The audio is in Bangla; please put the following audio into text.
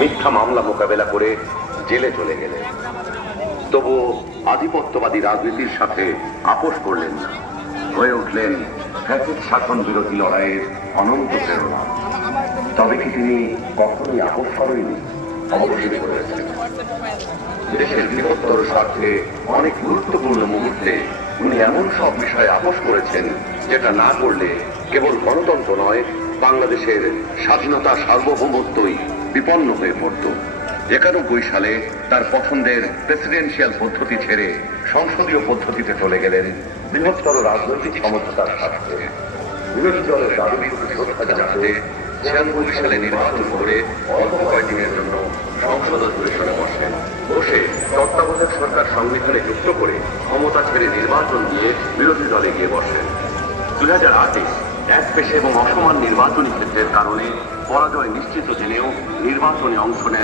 মিথ্যা মামলা মোকাবেলা করে জেলে চলে গেলেন। তবুও আধিপত্যবাদী রাজনীতির সাথে আপোষ করলেন না, হয়ে উঠলেন ফ্যাসিস্ট শাসন বিরোধী লড়াইয়ের অনন্ত প্রেরণা। তবে কি তিনি কখনোই আপোষ করেননি? অবশ্যই করেছেন। দেশের বৃহত্তর স্বার্থে অনেক গুরুত্বপূর্ণ মুহূর্তে উনি এমন সব বিষয়ে আপোষ করেছেন যেটা না করলে কেবল গণতন্ত্র নয়, বাংলাদেশের স্বাধীনতা সার্বভৌমত্বই বিপন্ন হয়ে পড়ত। 91 সালে তার পছন্দের প্রেসিডেন্সিয়াল পদ্ধতি ছেড়ে সংসদীয় পদ্ধতিতে চলে গেলেন বৃহত্তর রাজনৈতিক সমঝোতার স্বার্থে। বিরোধী দলের দাবি শ্রদ্ধা জানাতে 96 সালে নির্বাচন করে অল্প কয়েকদিনের জন্য সংসদ অধিবেশনে বসে তত্ত্বাবধায়ক সরকার সংবিধানে যুক্ত করে ক্ষমতা ছেড়ে নির্বাচন দিয়ে বিরোধী দলে গিয়ে বসেন। 2008-এ একপেশে এবং অসমান নির্বাচনী ক্ষেত্রের কারণে পরাজয় নিশ্চিত জেনেও নির্বাচনে অংশ নেন